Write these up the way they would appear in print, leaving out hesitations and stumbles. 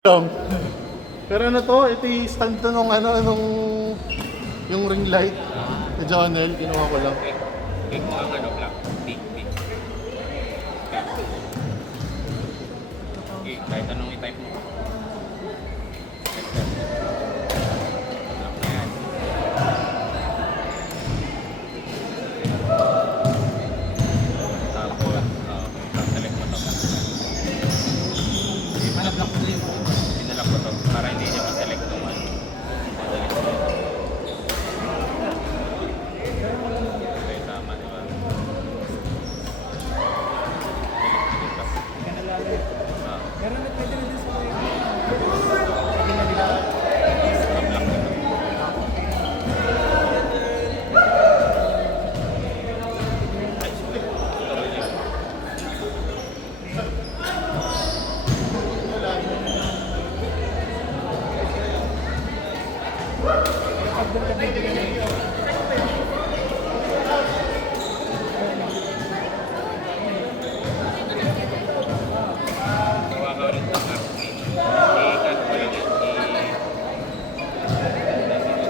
Lang. Pero ano to, ito yung stand to nung yung ring light ni Jonel, kinuha ko lang. Big mo ang black. Big. Okay, kahit anong i-type mo. Black na yan. Tapos, select mo to. Block mo yun. Pinalak ko to para hindi niya ma-select itong ano. Okay, tama, di ba? Meron na pwede na din sa mga Gawa ka ulit ng app. I-cut ko lang yan.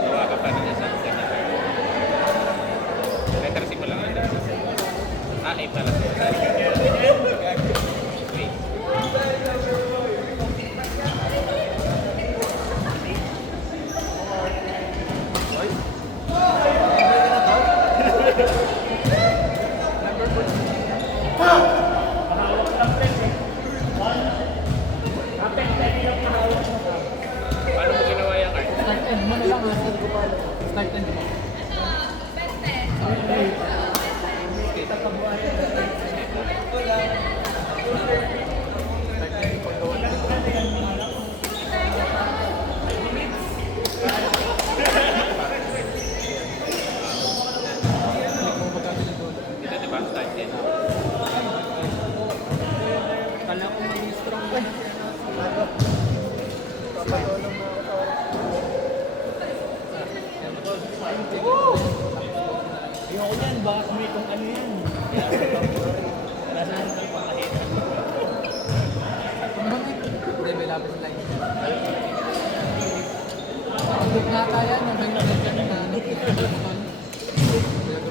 Gawa ka pa rin sa ganyan. Letter C mo lang. A pala. Wait. Paano mo ginawa yung card? start end mo na lang. Start end mo. Ito diba? Start din. Kala ko maging strong ba? Ayoko yan, baka kung itong ano yan. Wala na rin kayo pakahit. Hindi, may lapis line. Pag-book nga tayo, nung may nalagyan na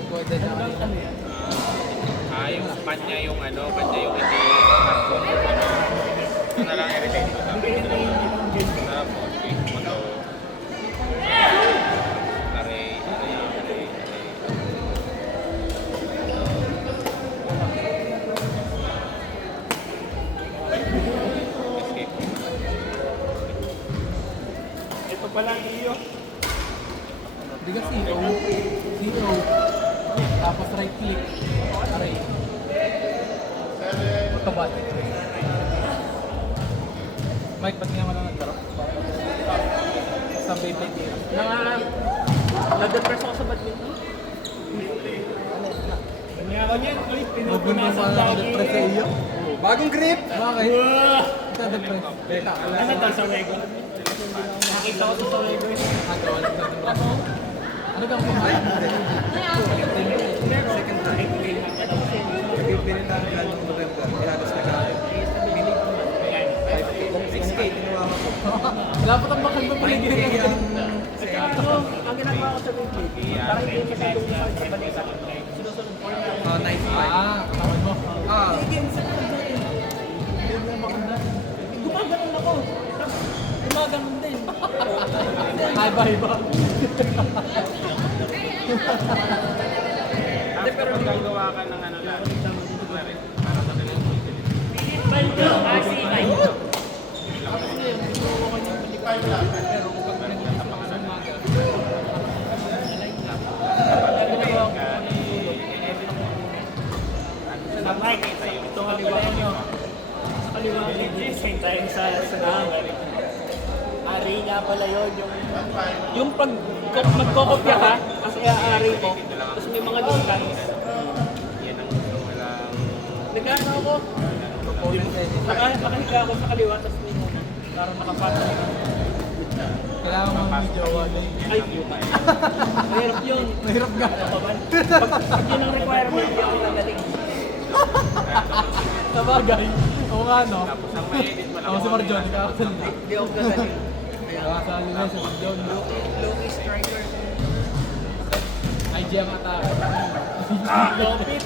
pwede na ano yan. Yung kanya yung kanya yung hindi smartphone. Ito na lang i-relate ko. Tapos, mag-o. Array. Escape. Ito pala ang iyo. Hindi ka CO. Tapos right click. Array. Magkabat. Mike, ba't nga wala nag-drop? Sa Beyblade here. Nag-depress ako sa badminton. Nangyari niyan, uy, Huwag mo pinupunasan na lagi. nag-depress sa iyo. Bagong grip! Bakit? Sa depress. Teka, Ano to sa Wego? Nakita ko to sa Wego eh. Ano kang kumain? Second time. Bibili namin yan noong November, ihalos na kami. 6K, tinuwa ko. Wala pa tang bakal na paligid. Ang ginagawa ko sa Wego, parang hindi mo sa lungsang sa balita. Sinusunod ko yung 95. Tawad mo. gumaganon ako. Gumaganon din. Iba. Tapos kapag gagawa ka ng ano lang, para sa nila. Sa Mike, ito kaliwa nyo. Sa kaliwa nyo, same tayo sa sanahan. Ari nga pala yun, yung pag magkokopya ka, kasi ari mo, tapos may mga discounts. Yan ang gusto mo lang. Nagkano ako? Nakahiga ako sa kaliwa, tapos may muna. Para makapasa. Kailangan mo ng jowa din. Ay, mahirap yun. Mahirap nga. Pag yun ang requirement, hindi ako nagaling. Sabagay. Oo nga, no? Tapos ang mainit mo lang. Ako si Marjon, kakasal na. Hindi ako gagaling. Kakasal na si Marjon. Low-key striker. IG ang atake. Lopit.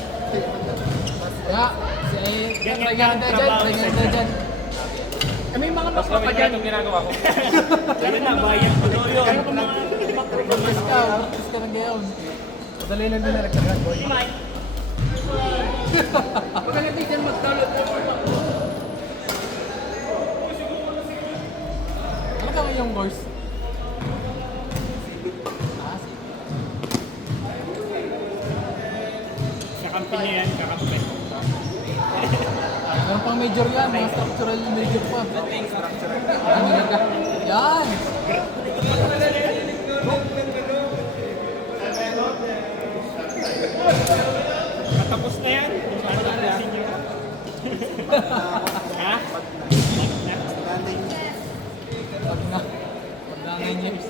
Kaya, si Ganyan Ganyan ang na dyan, trabaho ganyan sa na dyan. May mga Tapos baka pa gawin dyan. itong ginagawa ko. Lalo na bayan ko daw yun. Practice ka, practice ka ng gayon. Madali lang din na nagtagal, boy. Magaling din dyan mag-download ng Ano ka yung course? Ah, Kakampi niya yan, kakampi. meron pang major yan, mga structural major pa. Ano talaga? Yan! Matapos na yan. Para tapusin niyo. Ha? Pag na. Pag na 9 years.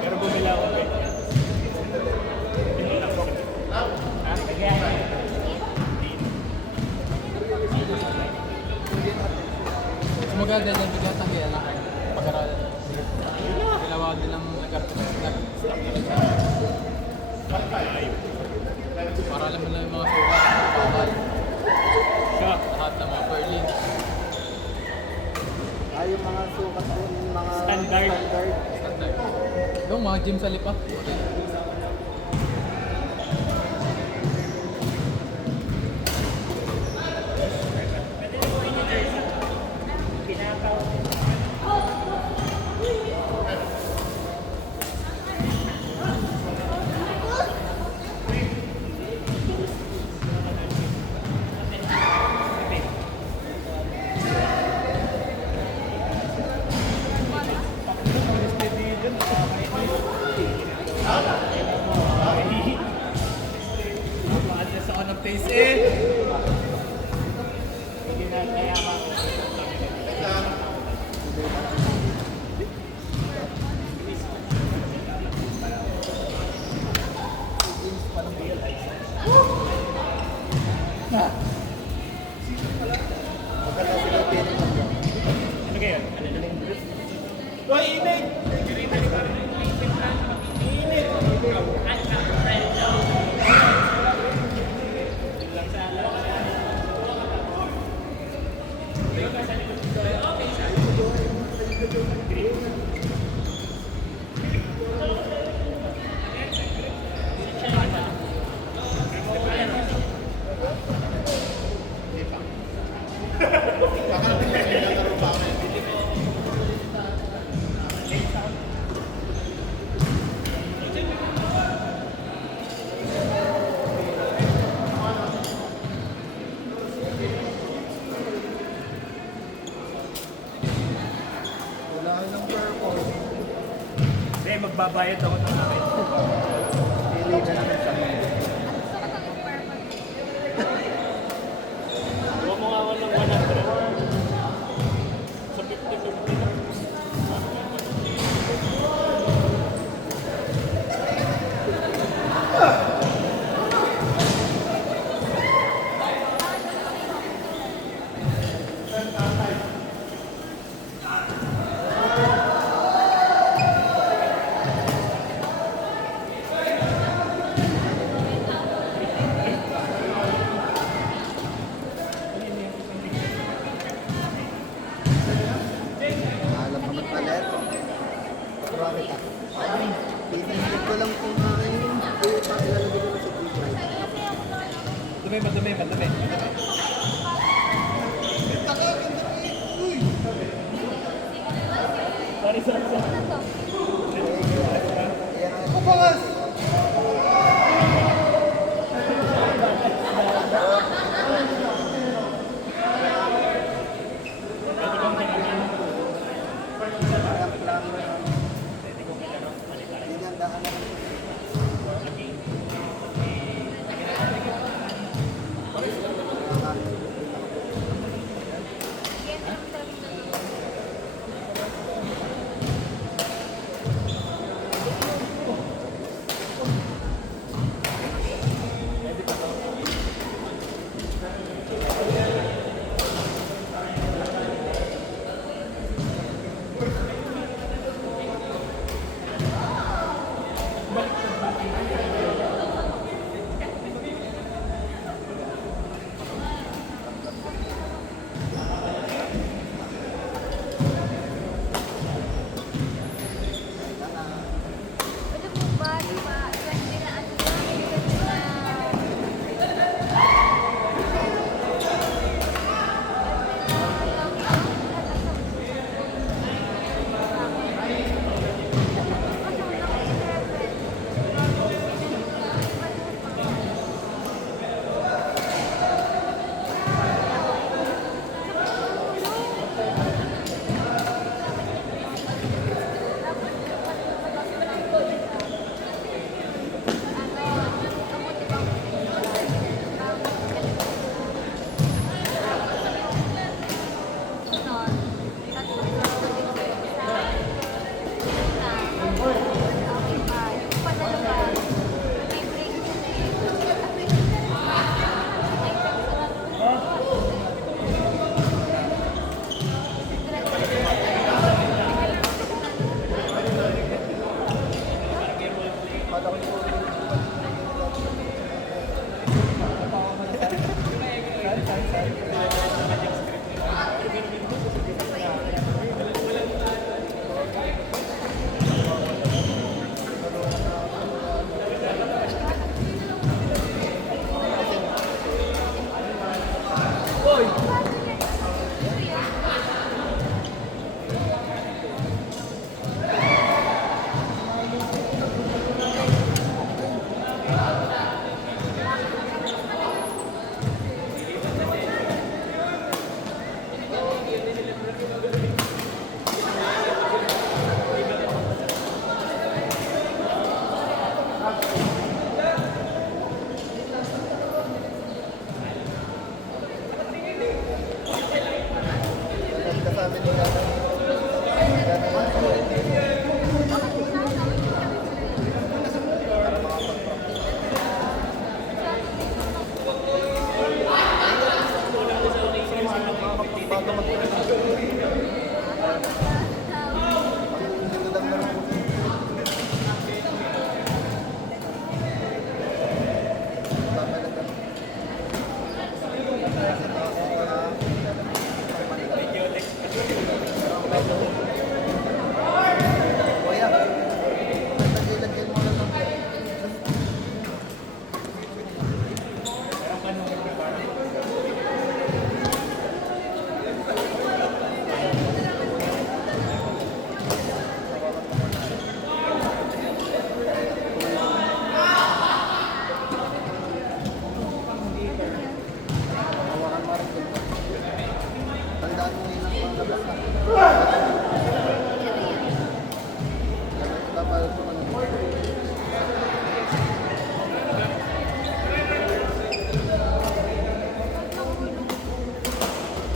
Pero bumila ako ba? Ha? Kaya Sumagal din ang bigat ang kaya pag-aralan. Ginawa din ng nag-structural. Para alam mo lang yung mga sukat, bawal. siya. Lahat ng mga Berlin. yung mga sukat po, yung mga Standard. Standard. Yung mga gym sa lipa. Okay. Adjust ako ng pace eh. Ano kaya? Hoy, init! Wala nang purpose. Hindi, magbabayad ako ng akin. Pili ka naman sa mga. Huwag mo nga ako ng 100. Sa 50-50 na. Alam mo magpalit. Profit ako. Pinahit ko lang kung akin yung ilalagay ko sa Google. Madumi, madumi, madumi. Sorry. Kapangas! Pwede po ba, di ba, pwede na ano yun, pwede na...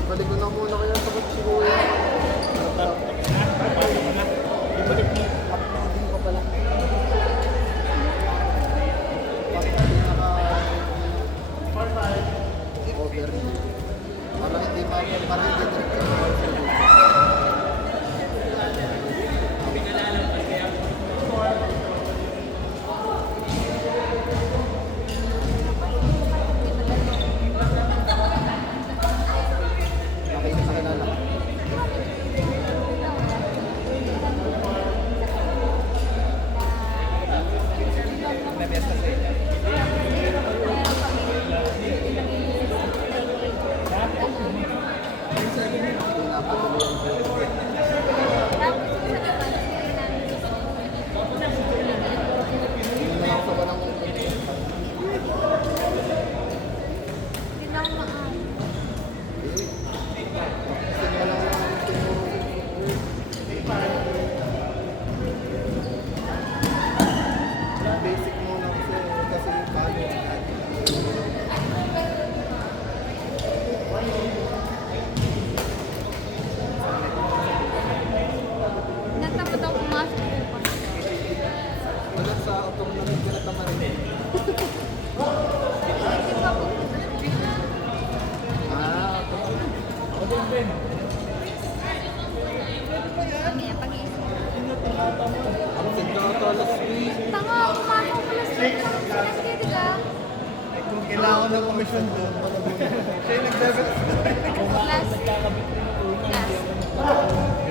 Balik ko na muna kaya sa kotse ko. Ibalik mo. Hindi ko pala. Over. Para hindi basic muna kasi tayo. Nagtapos ako pumasok po. Wala sa atong nangyay na tamarin. Hindi pa po. Mamaya, pag-iisip. Ang sigla ito alas 3. Tanga, pumasok ko alas Nandito ka? Kung kailangan ko ng komisyon doon, siya yung nagdebit. Last. Last.